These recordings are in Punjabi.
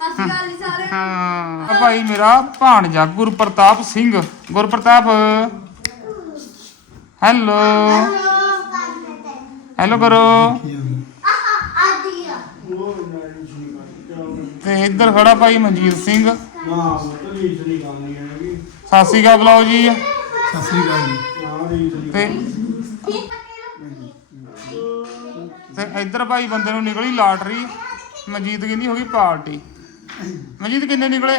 ਅਸੀਂ ਗੱਲ ਹੀ। ਸਾਰੇ ਹਾਂ। ਆ ਭਾਈ ਮੇਰਾ ਭਾਣਜਾ ਗੁਰਪ੍ਰਤਾਪ ਸਿੰਘ। ਗੁਰਪ੍ਰਤਾਪ। ਹੈਲੋ। ਹੈਲੋ ਕਰੋ। ਤੇ ਇੱਧਰ ਖੜਾ ਭਾਈ ਮਨਜੀਤ ਸਿੰਘ। ਸਤਿ ਸ਼੍ਰੀ ਅਕਾਲ ਬੁਲਾਓ ਜੀ। ਸਤਿ ਸ੍ਰੀ ਅਕਾਲ ਜੀ। ਤੇ ਤੇ ਇੱਧਰ ਭਾਈ ਬੰਦੇ ਨੂੰ ਨਿਕਲੀ ਲਾਟਰੀ। ਮਨਜੀਤ ਕਹਿੰਦੀ ਹੋ ਗਈ ਪਾਰਟੀ। ਮਨਜੀਤ ਕਿੰਨੇ ਨਿਕਲੇ?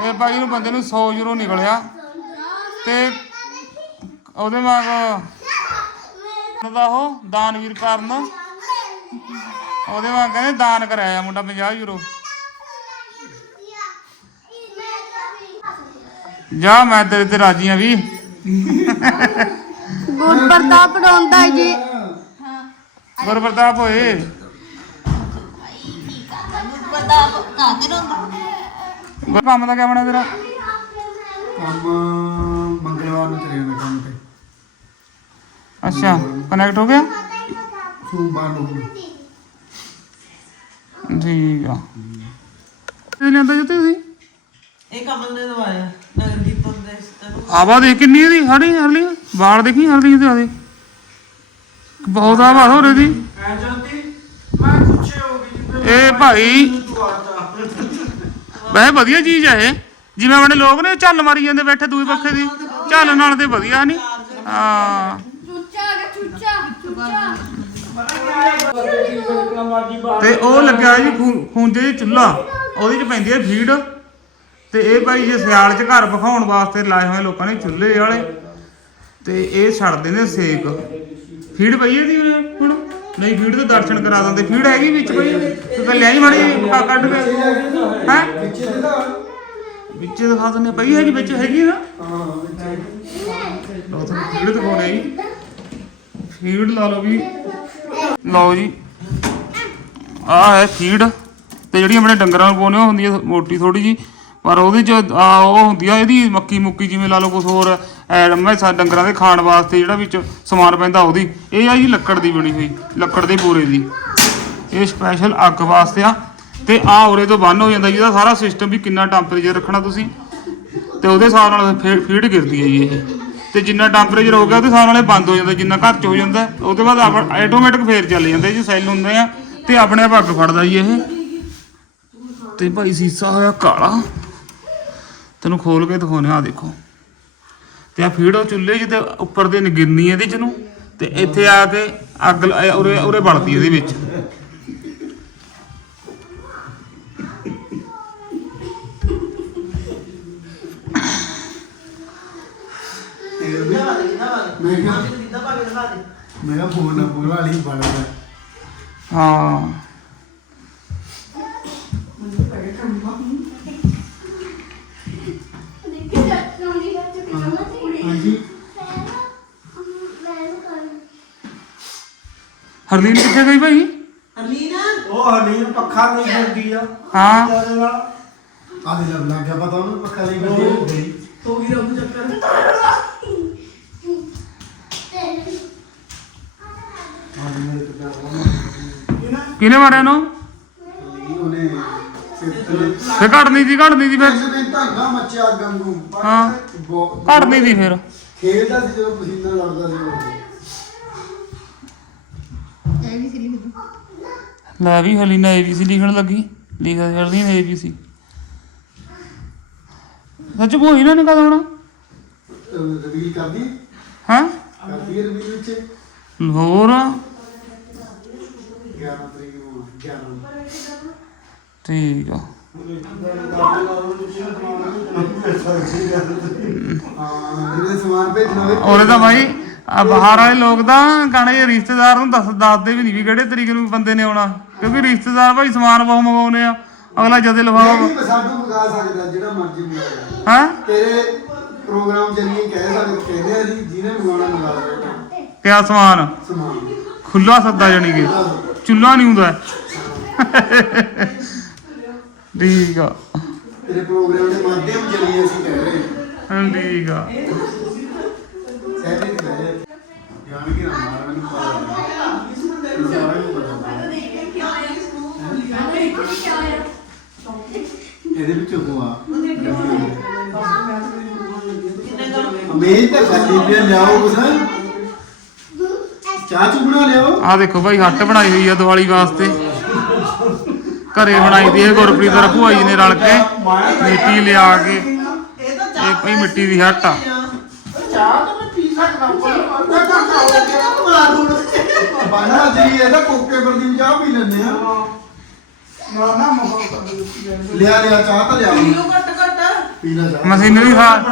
ਇਹ ਭਾਈ ਨੂੰ ਬੰਦੇ ਨੂੰ 100 ਯੂਰੋ ਨਿਕਲਿਆ। ਤੇ ਉਹਦੇ ਵਾਂਗ ਦਾ ਉਹ ਦਾਨਵੀਰ ਕਰਨ ਉਹਦੇ ਵਾਂਗ ਕਹਿੰਦੇ ਦਾਨ ਕਰਾਇਆ ਮੁੰਡਾ 50 ਯੂਰੋ ਜਾ ਮੈਂ ਤੇਰੇ ਤੇ ਰਾਜੀ ਆ ਵੀ। ਗੁਰ ਪ੍ਰਤਾਪ ਰੋਂਦਾ ਜੀ। ਗੁਰ ਪ੍ਰਤਾਪ ਹੋਏ ਗੁਰ ਕੰਮ ਦਾ ਕਿਆ ਬਣਿਆ ਤੇਰਾ? ਕੰਮ ਮੰਗਲਵਾਰ ਨੂੰ ਚਲੇ ਜਾਣਾ ਕੰਮ ਤੇ। ਅੱਛਾ ਕਨੈਕਟ ਹੋ ਗਿਆ? ਸੋਮਵਾਰ ਨੂੰ ਠੀਕ ਆ। ਇਹ ਲੈਂਦਾ ਜੀ ਤੁਸੀਂ? ਇਹ ਕਮਲ ਨੇ ਦਵਾਇਆ ਨਗਰ ਕੀਰਤਨ ਦੇ ਤੈਨੂੰ ਆਵਾ ਦੇਖ ਕਿੰਨੀ ਇਹਦੀ ਹਰੀ ਹਰਲੀ ਵਾਲ ਦੇਖੀ ਹਰਲੀ ਤੇ ਆਦੇ? ਬਹੁਤ ਆਵਾ ਹੋ ਰਹੀ ਦੀ ਐ ਜਾਂਦੀ ਮੈਂ ਪੁੱਛੇ ਹੋ ਗਈ ਜਿੱਦਾਂ ਇਹ ਭਾਈ। ਵੈਸੇ ਵਧੀਆ ਚੀਜ਼ ਆ ਇਹ। ਜਿਵੇਂ ਆਪਣੇ ਲੋਕ ਨੇ ਝੱਲ ਮਾਰੀ ਜਾਂਦੇ ਬੈਠੇ ਦੂਏ ਪੱਖੇ ਦੀ। ਝੱਲ ਨਾਲ ਤੇ ਵਧੀਆ ਨਹੀਂ ਹਾਂ। ਤੇ ਉਹ ਲੱਗਿਆ ਜੀ ਖੂੰਜੇ ਦੀ ਚੁੱਲਾ ਉਹਦੇ ਚ ਪੈਂਦੀ ਹੈ ਫੀਡ ਤੇ ਇਹ ਭਾਈ ਜੇ ਸਿਆਲ ਚ ਘਰ ਵਿਖਾਉਣ ਵਾਸਤੇ ਲਾਏ ਹੋਏ ਲੋਕਾਂ ਨੇ ਚੁੱਲ੍ਹੇ ਵਾਲੇ। ਤੇ ਇਹ ਛੱਡਦੇ ਨੇ ਸੇਕ। ਫੀਡ ਪਈ ਹੈ ਦੀ ਹੁਣ? ਨਹੀਂ, ਫੀਡ ਦੇ ਦਰਸ਼ਨ ਕਰਾ ਦਿੰਦੇ। ਫੀਡ ਹੈਗੀ ਵਿੱਚ ਪਈ ਤੇ ਕੱਲ ਲਿਆਈ ਮਾੜੀ ਜਿਹੀ, ਪਾ ਕੱਢ ਕੇ। ਹੈ? ਵਿੱਚ ਦਿਖਾ ਦਿੰਦੇ ਪਈ ਹੈਗੀ, ਵਿੱਚ ਹੈਗੀ ਨਾ ਲਓ ਤੁਹਾਨੂੰ ਫੀਡ ਦਿਖਾਉਣੇ ਜੀ। ਫੀਡ ਲਾ ਲਓ ਵੀ। ਲਓ ਜੀ। ਆਹ ਹੈ ਫੀਡ, ਤੇ ਜਿਹੜੀ ਆਪਣੇ ਡੰਗਰਾਂ ਨੂੰ ਪਾਉਣੇ ਉਹ ਹੁੰਦੀ ਹੈ ਮੋਟੀ ਥੋੜੀ ਜੀ ਪਰ ਉਹਦੇ ਚ ਆ, ਉਹ ਹੁੰਦੀ ਆ, ਇਹਦੀ ਮੱਕੀ ਮੁੱਕੀ ਜਿਵੇਂ ਲਾ ਲਓ ਕੁਝ ਹੋਰ ਐਡ ਮੈਸਾਂ ਡੰਗਰਾਂ ਦੇ ਖਾਣ ਵਾਸਤੇ ਜਿਹੜਾ ਵਿੱਚ ਸਮਾਨ ਪੈਂਦਾ ਉਹਦੀ, ਇਹ ਆ ਜੀ ਲੱਕੜ ਦੀ ਬਣੀ ਹੋਈ, ਲੱਕੜ ਦੇ ਬੋਰੇ ਦੀ। ਇਹ ਸਪੈਸ਼ਲ ਅੱਗ ਵਾਸਤੇ ਆ। ਤੇ ਆ ਉਰੇ ਤੋਂ ਬੰਨ ਹੋ ਜਾਂਦਾ ਜਿਹਦਾ ਸਾਰਾ ਸਿਸਟਮ ਵੀ ਕਿੰਨਾ ਟੈਂਪਰੇਚਰ ਰੱਖਣਾ ਤੁਸੀਂ। ਤੇ ਉਹਦੇ ਹਿਸਾਬ ਨਾਲ ਫੀ- ਫੀਡ ਗਿਰਦੀ ਹੈ ਜੀ ਇਹ। ਤੇ ਜਿੰਨਾ ਟੈਂਪਰੇਚਰ ਹੋ ਗਿਆ, ਉਹਦੇ ਹਿਸਾਬ ਨਾਲ ਇਹ ਬੰਦ ਹੋ ਜਾਂਦਾ, ਜਿੰਨਾ ਘਰ ਚ ਹੋ ਜਾਂਦਾ, ਉਹਦੇ ਬਾਅਦ ਆਟੋਮੈਟਿਕ ਫੇਰ ਚੱਲ ਜਾਂਦੇ ਜੀ ਸੈੱਲ ਹੁੰਦੇ ਆ, ਤੇ ਆਪਣੇ ਆਪ ਅੱਗ ਫੜਦਾ ਜੀ ਇਹ। ਤੇ ਭਾਈ ਸੀਸਾ ਹੋਇਆ ਕਾਲਾ। ਤੈਨੂੰ ਖੋਲ ਕੇ ਦਿਖਾਉਣੇ ਆ ਦੇਖੋ। ਤੇ ਆ ਫੀਡ ਉਹ ਚੁੱਲ੍ਹੇ ਜਿਹਦੇ ਉੱਪਰ ਦੇ ਗਿਰਨੀ ਇਹਦੇ ਚ ਨੂੰ ਤੇ ਇੱਥੇ ਆ ਕੇ ਅੱਗ ਲ- ਉਰੇ ਉਰੇ ਬਲਦੀ ਇਹਦੇ ਵਿੱਚ। ਮੈਂ ਕਿਹਾ ਫੋਨ ਨਾ ਪੂਰਾ ਵਾਲੀ ਬੜਦਾ ਹਾਂ। ਹਰਲੀਨ ਕਿੱਥੇ ਗਈ ਭਾਈ? ਹਰਲੀਨ? ਉਹ ਹਲੀਨ ਪੱਖਾ ਨਹੀਂ ਹੁੰਦੀ ਆ। ਹਾਂ। ਉਹਦੇ ਨਾਲ। ਆ ਦੇ ਲੱਗ ਲੱਗ ਗਿਆ ਪਤਾ ਉਹਨੂੰ ਪੱਕਾ ਨਹੀਂ ਕਰਦੀ ਹੋ ਗਈ ਰੱਬ ਚੱਕਰ? ਤੋਂ ਕਿਹਨੇ? ਮਾਰਿਆ ਨੂੰ ਉਹਨੇ ਸਿਰ ਤੇ ਫੇ ਘੜਨੀ ਦੀ ਘੜਨੀ ਦੀ ਫਿਰ। ਧਾਗਾ ਮੱਚਿਆ ਗੰਗੂ। ਹਾਂ। ਘੜਨੀ ਦੀ ਫਿਰ। ਖੇਲਦਾ ਸੀ ਜਦੋਂ ਪਸੀਨਾ ਲੜਦਾ ਸੀ ਉਹ। ਲੈ ਵੀ ਹਲੀਨਾ ਏਬੀਸੀ ਲਿਖਣ ਲੱਗੀ। ਲਿਖਿਆ ਹਰਲੀਨ ਏਬੀਸੀ ਸੱਚ ਭੋਈ ਨਾ ਨਿਕਲ ਹੋਣਾ ਰਿਵੀਲ ਕਰਦੀ ਹਾਂ? ਕਰਦੀ ਰਿਵੀਲ ਵਿੱਚ ਹੋਰ? 11 ਤਰੀਕ ਨੂੰ 11 ਠੀਕ ਆ। ਹਾਂ ਜਿਹੜੇ ਭਾਈ ਆ ਬਾਹਰ ਵਾਲੇ ਲੋਕ ਤਾਂ ਕਹਣੇ ਰਿਸ਼ਤੇਦਾਰ ਨੂੰ ਦੱਸ ਦੱਸਦੇ ਵੀ ਨਹੀਂ ਵੀ ਕਿਹੜੇ ਤਰੀਕੇ ਨੂੰ ਬੰਦੇ ਨੇ ਆਉਣਾ ਕਿਉਂਕਿ ਰਿਸ਼ਤੇਦਾਰ ਭਾਈ ਸਮਾਨ ਬਹੁਤ ਮੰਗਾਉਨੇ ਆ ਅਗਲਾ ਜਦੇ ਲਵਾਓ ਸਾਨੂੰ ਮੰਗਾ ਸਕਦਾ ਜਿਹੜਾ ਮਰਜ਼ੀ ਮੰਗਾ ਹਾਂ? ਤੇਰੇ ਪ੍ਰੋਗਰਾਮ ਜਰੀਏ ਕਹਿ ਸਕਦੇ ਕਹਿੰਦੇ ਆ ਜੀ ਜਿਹਨੇ ਮੰਗਾਉਣਾ ਮੰਗਾ ਲਵੇ ਕਿਆ ਸਮਾਨ? ਸਮਾਨ। ਖੁੱਲਾ ਸੱਦਾ ਜਾਣੀ ਕਿ ਚੁੱਲਾ ਨਹੀਂ ਹੁੰਦਾ। ਠੀਕ ਆ। ਤੇਰੇ ਪ੍ਰੋਗਰਾਮ ਦੇ ਮਾਧਿਅਮ ਜਰੀਏ ਅਸੀਂ ਕਹਿ ਰਹੇ। ਹਾਂ ਠੀਕ ਆ। ਤੇ ਕਹਿ ਰਹੇ ਜਾਣ ਕੇ ਨਾ ਮਾਰ ਮੈਨੂੰ ਪਤਾ ਹੈ ਸਾਰਾ ਹੀ ਪਤਾ ਹੈ ਆਇਆ ਇਹਦੇ ਵਿੱਚ ਹੁਆ ਅਮੇਜ ਤਾਂ ਖਾਲੀ ਪਿਆ ਲਿਆਓ ਕੁਛ। ਚਾਹ ਚੂ ਬਣਾ ਲਿਆਓ। ਆ ਦੇਖੋ ਭਾਈ ਹੱਟ ਬਣਾਈ ਹੋਈ ਆ ਦੀਵਾਲੀ ਵਾਸਤੇ। ਘਰੇ ਬਣਾਈ ਦੀ ਇਹ ਗੁਰਪ੍ਰੀਤ ਦਾ ਭੂਆ ਜੀ ਨੇ ਰਲ ਕੇ। ਮਿੱਟੀ ਲਿਆ ਕੇ। ਇਹ ਭਾਈ ਮਿੱਟੀ ਦੀ ਹੱਟ ਆ। ਚਾਹ ਤਾਂ ਮੈਂ ਪੀ ਬਾਨਾ ਜੀ ਇਹਦਾ ਕੋਕੇ ਚਾਹ ਪੀ ਲੈਂਦੇ ਆ। ਨਾ ਨਾ ਮੋਹ ਲਿਆ ਲਿਆ ਚਾਹ ਤਾਂ ਲਿਆ। ਕਿਲੋ ਘੱਟ ਘੱਟ। ਪੀ ਲੈ ਚਾਹ। ਮਸ਼ੀਨਰੀ ਸਾਰ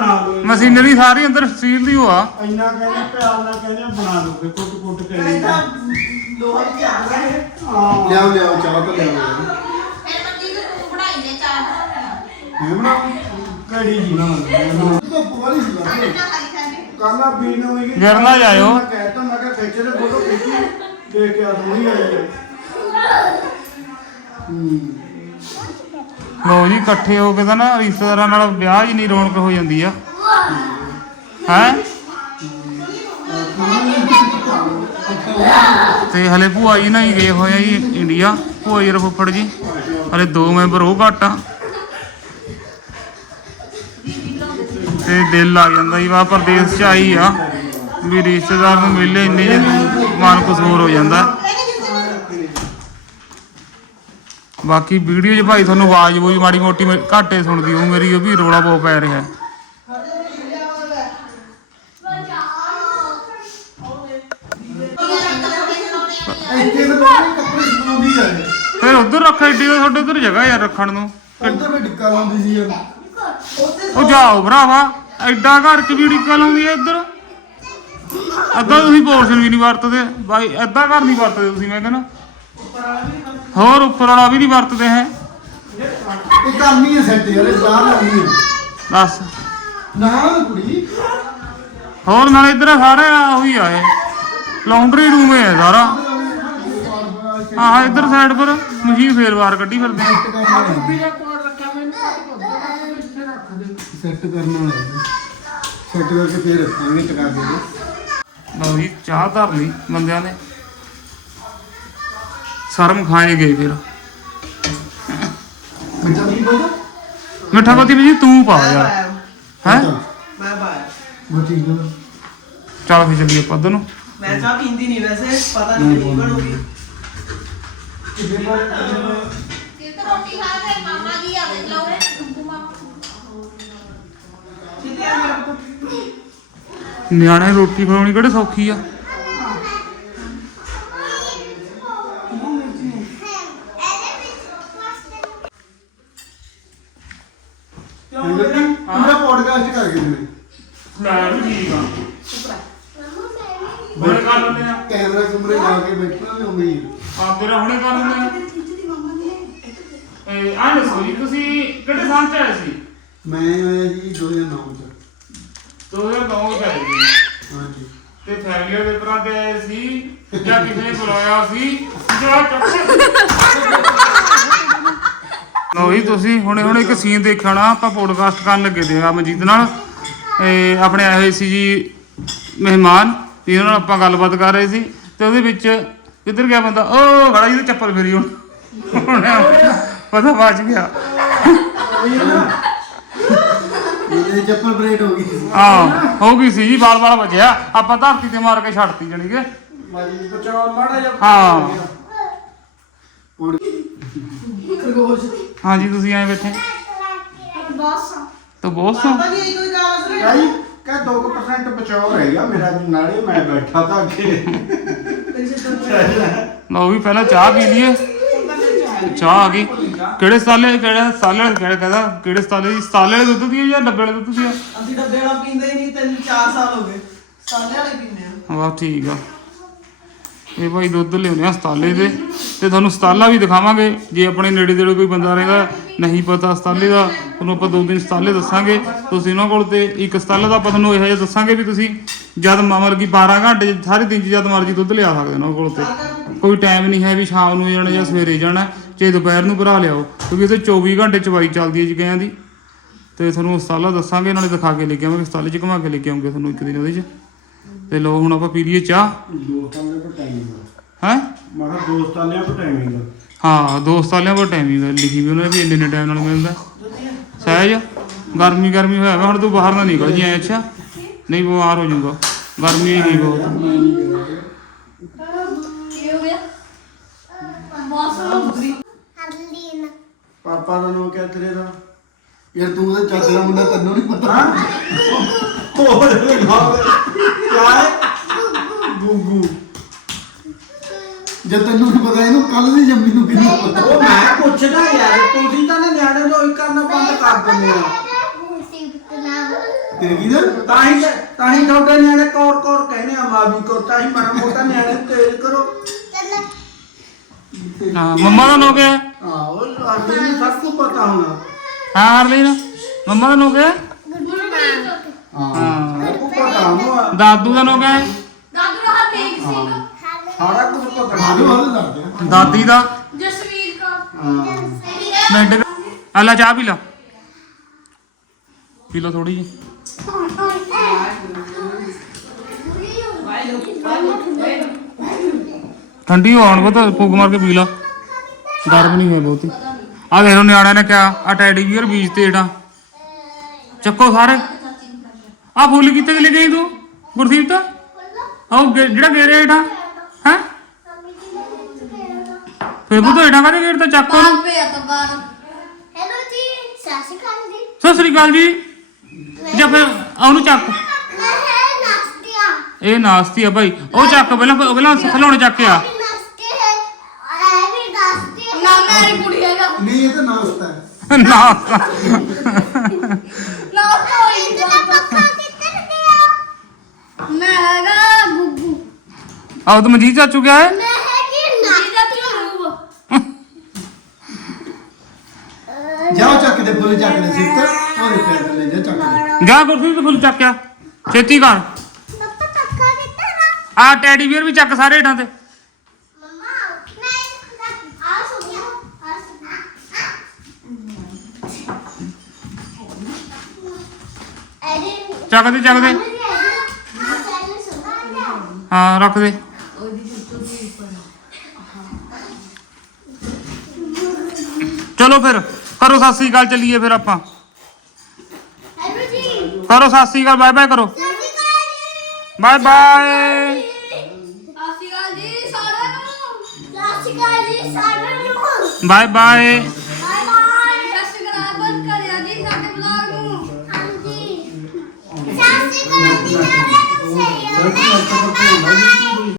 ਮਸ਼ੀਨਰੀ ਸਾਰੀ ਅੰਦਰ ਸਟੀਲ ਦੀ ਹੋ ਆ ਇੰਨਾ ਕਹਿੰਦੇ ਪਿਆਰ ਨਾਲ ਕਹਿੰਦੇ ਬਣਾ ਦੋਗੇ ਕੁੱਟ ਕੁੱਟ ਕੇ ਇਹ ਤਾਂ ਲੋਹਾ ਹੀ ਰਿਹਾ ਹੈ ਹਾਂ। ਲਿਆਓ ਲਿਆਓ ਚਾਹ ਤਾਂ ਲਿਆਓ। ਫਿਰ ਮੰਦੀ ਤੂੰ ਬਣਾਈ ਨੇ ਚਾਹ ਮੈਂ ਬਣਾ ਕੜੀ ਜੀ ਨਾ ਤਾਂ ਪਵਾਲੀ ਸੀ। ਬਾਕੀ। ਕਾਲਾ ਬੀਨ ਹੋਈ ਜਰ ਨਾ ਜਾਇਓ। ਮੈਂ ਕਹਿਤਾ ਮੈਂ ਕਿਹਾ ਖਿੱਚ ਦੇ ਫੋਟੋ ਖਿੱਚੀ ਦੇਖ ਕੇ ਆ ਸੋਹਣੀ ਆਈ ਲੋ ਜੀ ਇਕੱਠੇ ਹੋ ਕੇ ਤਾਂ ਨਾ ਰਿਸ਼ਤੇਦਾਰਾਂ ਨਾਲ ਵਿਆਹ ਹੀ ਨਹੀਂ ਰੌਣਕ ਹੋ ਜਾਂਦੀ ਆ। ਹੈ? ਤੇ ਹਲੇ ਭੂਆ ਜੀ ਨਾਲ ਹੀ ਗਏ ਹੋਏ ਆ ਜੀ ਇੰਡੀਆ। ਭੂਆ ਜੀ ਦੇ ਫੁੱਫੜ ਜੀ। ਹਲੇ ਦੋ ਮੈਂਬਰ ਉਹ ਘੱਟ ਤੇ ਦਿਲ ਲੱਗ ਜਾਂਦਾ ਜੀ ਵਾ ਪਰਦੇਸ ਚ ਆਈ ਆ ਵੀ ਰਿਸ਼ਤੇਦਾਰ ਨੂੰ ਮਿਲੇ ਇੰਨੇ ਜੇ ਮਨ ਹੋਰ ਹੋ ਜਾਂਦਾ। ਬਾਕੀ ਵੀਡੀਓ 'ਚ ਭਾਈ ਤੁਹਾਨੂੰ ਆਵਾਜ਼ ਬੋਈ ਮਾੜੀ ਮੋਟੀ ਮੇ- ਘੱਟੇ ਸੁਣਦੀ ਉਹ ਮੇਰੀ ਉਹ ਵੀ ਰੋਲਾ ਬਹੁਤ ਪੈ ਰਿਹਾ। ਹੈ ਆ। ਫਿਰ ਉਧਰ ਰੱਖ ਐਡੀ ਤੁਹਾਡੇ ਉਧਰ ਜਗ੍ਹਾ ਯਾਰ ਰੱਖਣ ਨੂੰ। ਉੱਧਰ ਵੀ ਡਿੱਕਾ ਲਾਉਂਦੀ ਸੀ ਯਾਰ। ਉਹ ਜਾਓ ਭਰਾਵਾ ਐਡਾ ਘਰ 'ਚ ਵੀ ਡਿੱਕਾ ਲਾਉਂਦੀ ਐ ਇੱਧਰ। ਅੱਧਾ ਤੁਸੀਂ ਪੋਰਸ਼ਨ ਵੀ ਨਹੀਂ ਵਰਤਦੇ। ਬਾਈ ਅੱਧਾ ਘਰ ਨਹੀਂ ਵਰਤਦੇ ਤੁਸੀਂ ਮੈਂ ਕਹਿੰਦਾ। ਹੋਰ ਉੱਪਰ ਵਾਲਾ ਵੀ ਨਹੀਂ ਵਰਤਦੇ ਹੈ। ਇਹ ਕਰਨੀ ਹੈ ਸੈੱਟ ਯਾਰ ਇਹ ਬਾਹਰ ਲਾਉਣੀ ਹੈ ਦੱਸ ਨਾ ਕੁੜੀ। ਹੋਰ ਨਾਲੇ ਇੱਧਰ ਸਾਰੇ ਉਹੀ ਆ ਇਹ। ਲਾਉਂਡਰੀ ਰੂਮ ਹੈ ਸਾਰਾ। ਆਹ ਇੱਧਰ ਸਾਈਡ ਪਰ ਮਸ਼ੀਨ ਫੇਰ ਬਾਹਰ ਕੱਢੀ ਫਿਰਦੇ। ਆ ਸੈੱਟ ਕਰਨਾ ਸੈੱਟ ਕਰਨਾ ਸੈੱਟ ਕਰਕੇ ਫੇਰ ਰੱਖਾਂਗੇ ਟਕਾ ਕੇ ਲਓ ਜੀ ਚਾਹ ਧਰ ਲਈ ਬੰਦਿਆਂ ਨੇ ਸ਼ਰਮ ਖਾਏ ਗਏ ਫਿਰ ਮਿੱਠਾ ਨਹੀਂ ਬੋਲਦਾ ਮਿੱਠਾ ਪਤੀ ਵੀ ਜੀ ਤੂੰ ਪਾ ਯਾਰ ਹੈ ਮੈਂ ਬਾਹਰ ਬਹੁਤ ਠੀਕ ਹੈ ਚੱਲ ਫਿਰ ਚੱਲੀਏ ਪੱਦ ਨੂੰ ਮੈਂ ਚਾਹ ਪੀਂਦੀ ਨਹੀਂ ਵੈਸੇ ਪਤਾ ਨਹੀਂ ਕਿੰਨੀ ਬਣੂਗੀ ਤੇ ਰੋਟੀ ਖਾ ਕੇ ਮਾਮਾ ਜੀ ਆ ਗਏ ਲਓ ਮਾਮਾ ਠੀਕ ਹੈ ਮੇਰਾ ਪੁੱਤ ਨਿਆਣੇ ਰੋਟੀ ਖਵਾਉਣੀ ਕਿਹੜੇ ਸੌਖੀ ਆ? ਪੂਰਾ ਪੋਡਕਾਸਟ ਕਰ ਕੇ ਨੇ ਲੈ ਵੀ ਠੀਕ ਆ ਬੜੇ ਕਰ ਲੈਂਦੇ ਆ ਕੈਮਰਾ ਕੁਮਰੇ ਲਾ ਕੇ ਬੈਠਣਾ ਵੀ ਹੁੰਦੀ ਹੈ ਆ ਤੇਰਾ ਹੁਣੇ ਕਰ ਲੈਂਦੇ ਆ ਇਹ ਆਹ ਦੱਸੋ ਜੀ ਤੁਸੀਂ ਕਿਹੜੇ ਸਾਲ ਚ ਆਏ ਸੀ ਮੈਂ ਆਇਆ ਜੀ 2009 ਚ। 2009 ਚ ਆਏ ਜੀ ਹਾਂਜੀ। ਤੇ ਫੈਮਿਲੀ ਦੇ ਪਰਾਂ ਤੇ ਆਏ ਸੀ ਜਾਂ ਕਿਸੇ ਨੇ ਬੁਲਾਇਆ ਸੀ ਜਾਂ ਚੱਕ ਲਓ ਜੀ ਤੁਸੀਂ ਹੁਣੇ ਹੁਣੇ ਇੱਕ ਸੀਨ ਦੇਖਣਾ ਆਪਾਂ ਪੋਡਕਾਸਟ ਕਰਨ ਲੱਗੇ ਤੇ ਆ ਮਨਜੀਤ ਨਾਲ। ਇਹ ਆਪਣੇ ਆਏ ਹੋਏ ਸੀ ਜੀ ਮਹਿਮਾਨ ਤੇ ਉਹਨਾਂ ਨਾਲ ਆਪਾਂ ਗੱਲਬਾਤ ਕਰ ਰਹੇ ਸੀ। ਤੇ ਉਹਦੇ ਵਿੱਚ ਕਿੱਧਰ ਗਿਆ ਬੰਦਾ? ਉਹ ਖੜਾ ਜੀ ਤੇ ਚੱਪਲ ਫੇਰੀ ਹੁਣ। ਹੁਣ ਪਤਾ ਬਚ ਗਿਆ। ਇਹ ਚੱਪਲ ਬ੍ਰੇਕ ਹੋ ਗਈ। ਸੀ ਹਾਂ ਹੋ ਗਈ ਸੀ ਜੀ ਬਾਲ ਬਾਲ ਬਚਿਆ ਆਪਾਂ ਧਰਤੀ ਤੇ ਮਾਰ ਕੇ ਛੱਡਤੀ ਜਾਣੀ ਕਿ। ਮਾਜੀ ਬਚਾਓ ਮਾੜਾ ਜਿਹਾ ਹਾਂ। ਪੌਡ ਹਾਂਜੀ ਤੁਸੀਂ ਆਏ ਬੈਠੇ? ਬਸ। ਤਾਂ ਬਹੁਤ ਸੋ। ਪਤਾ ਨਹੀਂ ਕੋਈ ਗੱਲ ਅਸਰ ਕਾਈ ਕਹ 2% ਬਚਾਓ ਰਹਿ ਗਿਆ ਮੇਰਾ ਨਾਲੇ ਮੈਂ ਬੈਠਾ ਤਾਂ ਅੱਗੇ। ਲਓ ਵੀ ਪਹਿਲਾਂ ਚਾਹ ਪੀ ਲਈਏ। ਚਾਹ ਆ ਗਈ। ਕਿਹੜੇ ਸਾਲੇ ਕਿਹੜੇ ਸਾਲੇ ਕਿਹੜੇ ਕਹਦਾ ਕਿਹੜੇ ਸਾਲੇ ਦੀ ਸਾਲੇ ਵਾਲੇ ਦੁੱਧ ਦੀ ਜਾਂ ਡੱਬੇ ਵਾਲੇ ਦੁੱਧ ਦੀ ਅਸੀਂ ਡੱਬੇ ਵਾਲਾ ਪੀਂਦੇ ਹੀ ਨਹੀਂ ਤਿੰਨ ਚਾਰ ਸਾਲ ਹੋ ਗਏ। ਸਾਲੇ ਵਾਲੇ ਪੀਂਦੇ ਆ। ਵਾਹ ਠੀਕ ਆ। ਇਹ ਭਾਈ ਦੁੱਧ ਲਿਆਉਣੇ ਆ ਸਤਾਲੇ ਦੇ ਤੇ ਤੁਹਾਨੂੰ ਸਤਾਲਾ ਵੀ ਦਿਖਾਵਾਂਗੇ। ਜੇ ਆਪਣੇ ਨੇੜੇ ਤੇੜੇ ਕੋਈ ਬੰਦਾ ਰਹੇਗਾ ਨਹੀਂ ਪਤਾ ਸਤਾਲੇ ਦਾ ਤੁਹਾਨੂੰ ਆਪਾਂ ਦੋ ਦਿਨ ਸਤਾਲੇ ਦੱਸਾਂਗੇ। ਤੁਸੀਂ ਉਹਨਾਂ ਕੋਲ ਤੇ ਇੱਕ ਸਤਾਲੇ ਦਾ ਆਪਾਂ ਤੁਹਾਨੂੰ ਇਹੋ ਜਿਹਾ ਦੱਸਾਂਗੇ ਵੀ ਤੁਸੀਂ ਜਦ ਮਤਲਬ ਕਿ 12 ਘੰਟੇ ਸਾਰੇ ਦਿਨ 'ਚ ਜਦ ਮਰਜ਼ੀ ਦੁੱਧ ਲਿਆ ਸਕਦੇ ਹੋ ਉਹਨਾਂ ਕੋਲ ਤੇ। ਕੋਈ ਟਾਈਮ ਨਹੀਂ ਹੈ ਵੀ ਸ਼ਾਮ ਨੂੰ ਜਾਣਾ ਜਾਂ ਸਵੇਰੇ ਜਾਣਾ। ਚਾਹੇ ਦੁਪਹਿਰ ਨੂੰ ਭਰਾ ਲਿਆਓ ਕਿਉਂਕਿ ਇਹਦੇ 24 ਘੰਟੇ ਚਵਾਈ ਚੱਲਦੀ ਹੈ ਜੀ ਗਾਂ ਦੀ। ਤੇ ਤੁਹਾਨੂੰ ਸਤਾਲਾ ਦੱਸਾਂਗੇ ਨਾਲੇ ਦਿਖਾ ਕੇ ਲੈ ਕੇ ਆਵਾਂਗੇ ਸਤਾਲੇ 'ਚ ਘੁਮਾ ਕੇ ਲੈ ਕੇ ਆਉਂਗੇ ਤੁਹਾਨੂੰ ਇੱਕ ਦਿਨ ਉਹਦੇ 'ਚ। ਤੇ ਲੋ ਹੁਣ ਆਪਾਂ ਪੀ ਲਈਏ ਚਾਹ। ਦੋਸਤਾਂ ਦੇ ਕੋ ਟਾਈਮਿੰਗ ਹੈ? ਮੈਂ ਕਿਹਾ ਦੋਸਤਾਂ ਨੇ ਕੋ ਟਾਈਮਿੰਗ ਹਾਂ ਦੋਸਤ ਵਾਲਿਆਂ ਕੋਲ ਟਾਈਮਿੰਗ ਲਿਖੀ ਵੀ ਉਹਨੇ ਵੀ ਇੰਨੇ ਇੰਨੇ ਟਾਈਮ ਨਾਲ ਮਿਲਦਾ। ਸਹਿਜ ਗਰਮੀ ਗਰਮੀ ਹੋਇਆ ਵਾ, ਹੁਣ ਤੂੰ ਬਾਹਰ ਨਾ ਨਿਕਲ ਜੀ ਐ ਅੱਛਾ? ਨਹੀਂ ਬਿਮਾਰ ਹੋ ਜਾਊਗਾ। ਗਰਮੀ ਹੀ ਬਹੁਤ। ਪਾਪਾ ਦਾ ਨੋ ਕਿਆ ਤੇਰੇ ਦਾ? ਯਾਰ ਤੂੰ ਉਹਦਾ ਚਾਚੇ ਦਾ ਮੁੰਡਾ ਤੈਨੂੰ ਨਹੀਂ ਪਤਾ। ਹੋਰ ਕਿਆ ਹੈ? ਗੁੱਗੂ ਜੇ ਤੈਨੂੰ ਨਹੀਂ ਪਤਾ ਇਹਨੂੰ ਕੱਲ ਦੀ ਜੰਮੀ ਨੂੰ ਕਿਹਨੂੰ ਪਤਾ? ਉਹ ਮੈਂ ਪੁੱਛਦਾ ਯਾਰ ਤੁਸੀਂ ਤਾਂ ਨੇ ਨਿਆਣੇ ਨੂੰ ਉਹੀ ਕਰਨਾ ਬੰਦ ਕਰ ਦਿੰਦੇ ਆ। ਤੇਰੇ ਕੀ ਦਾ? ਤਾਂ ਹੀ ਤਾਂ ਹੀ ਤੁਹਾਡੇ ਨਿਆਣੇ ਕੌਰ ਕੌਰ ਕਹਿੰਦੇ ਆ ਮਾਵੀ ਕੋ ਤਾਂ ਹੀ ਮਾੜਾ ਮੋਟਾ ਨਿਆਣੇ ਤੇਜ਼ ਕਰੋ। ਹਾਂ ਮੰਮਾ ਦਾ ਨੋ ਕਿਆ ਹੈ? ਹਾਂ ਉਹ ਆਦੇ ਨੂੰ ਸਭ ਕੁਝ ਪਤਾ ਹੋਣਾ ਹਾਂ ਹਰਲੀਨ ਮੰਮਾ ਦਾ ਨੋ ਕਿਆ ਹੈ? ਹਾਂ ਹਾਂ ਸਭ ਕੁਝ ਪਤਾ ਹੋਣਾ ਦਾਦੂ ਦਾ ਨੋ ਕਿਆ ਹੈ? ਦਾਦੂ ਦਾ ਤੇਗ ਸਿੰਘ ਸਾਰਾ ਕੁਝ ਪਤਾ ਆਜੋ ਹਾਲੇ ਦੱਸਦੇ ਆ ਦਾਦੀ ਦਾ ਜਸਵੀਰ ਕਾ ਹਾਂ ਮਿੰਟ ਅੱਲਾ ਚਾਹ ਪੀ ਲਾ ਪੀ ਲਓ ਥੋੜੀ ਜੀ ਠੰਡੀ ਹੋਣ ਕੋ ਤਾਂ ਫੂਕ ਮਾਰ ਕੇ ਪੀ ਲਾ। ਗਰਮ ਨਹੀਂ ਹੈ ਬਹੁਤੀ। ਆ ਦੇਖ ਲੋ ਨਿਆਣਿਆਂ ਨੇ ਕਿਹਾ ਆ ਟੈਡੀ ਬੀਅਰ ਬੀਜ ਤੇ ਜਿਹੜਾ ਚੱਕੋ ਸਾਰੇ। ਆ ਫੁੱਲ ਕਿੱਥੇ ਚਲੇ ਗਈ ਤੂੰ ਗੁਰਦੀਪ ਤਾਂ? ਗੇ- ਜਿਹੜਾ ਗੇਰੇ ਹੇਠਾਂ ਹੈ? ਫੇਰ ਬੁੱਧ ਹੇਠਾਂ ਕਾਹਦੇ ਗੇਟ ਤਾਂ ਚੱਕੋ ਬਾਹਰ ਪਿਆ ਤਾਂ ਬਾਹਰ। ਹੈਲੋ ਜੀ ਸਤਿ ਸ਼੍ਰੀ ਅਕਾਲ ਜੀ। ਸਤਿ ਸ੍ਰੀ ਅਕਾਲ ਜੀ। ਜਾਂ ਫਿਰ ਆ ਉਹਨੂੰ ਚੱਕ। ਇਹ ਨਾਸਤੀ ਆ ਭਾਈ। ਉਹ ਚੱਕ ਪਹਿਲਾਂ ਪਹਿਲਾਂ ਖਿਲਾਉਣੇ ਚੱਕ ਆ ਵੀ ਨਾਸਤੇ ਹੈ ਐ ਵੀ ਨਾਸਤੇ ਨਾ ਮੇਰੀ ਕੁੜੀ ਹੈਗਾ ਨਹੀਂ ਇਹ ਤਾਂ ਨਾਸਤਾ ਹੈ ਨਾਸਤਾ ਨਾ ਕੋਈ ਇਹਦਾ ਪੱਕਾ ਕਿੱਧਰ ਗਿਆ ਮੈਂ ਹੈਗਾ ਗੁੱਗੂ ਆਹ ਤਾਂ ਮਜੀਦ ਚਾਚੂ ਗਿਆ ਹੈ ਮੈਂ ਹੈ ਕਿ ਜਿਹਦਾ ਤੂੰ ਰੂਪ ਜਾਓ ਚੱਕ ਦੇ ਫੁੱਲ ਚੱਕ ਦੇ ਸਿਸਟਰ ਉਹਦੇ ਪੈਰ ਲੈ ਜਾ ਚੱਕ ਦੇ ਜਾ ਗੁਰਫੀ ਤੇ ਫੁੱਲ ਚੱਕਿਆ ਛੇਤੀ ਕਰ ਪੱਪਾ ਪੱਕਾ ਕਿੱਧਰ ਆ ਆ ਟੈਡੀ ਬੀਅਰ ਵੀ ਚੱਕ ਸਾਰੇ ਹੇਠਾਂ ਤੇ ਮਮਾ ਮੈਂ ਆ ਸੁਣਿਆ ਆ ਸੁਣਾ ਐਡੇ ਚੱਕ ਦੇ ਚੱਕ ਦੇ ਆ ਚੱਲ ਸੁਣਾ ਹਾਂ ਰੱਖ ਦੇ ਚਲੋ ਫਿਰ ਕਰੋ ਸਤਿ ਸ੍ਰੀ ਅਕਾਲ ਚੱਲੀਏ ਫਿਰ ਆਪਾਂ ਹੈਲੋ ਜੀ ਕਰੋ ਸਤਿ ਸ੍ਰੀ ਅਕਾਲ ਬਾਏ ਬਾਏ ਕਰੋ ਸਤਿ ਸ਼੍ਰੀ ਅਕਾਲ ਜੀ ਬਾਏ ਬਾਏ ਸਤਿ ਸ਼੍ਰੀ ਅਕਾਲ ਜੀ ਸਾਰਿਆਂ ਨੂੰ ਸਤਿ ਸ਼੍ਰੀ ਅਕਾਲ ਜੀ ਸਾਰਿਆਂ ਨੂੰ ਬਾਏ ਬਾਏ 你야 기, 너는너의생각 과.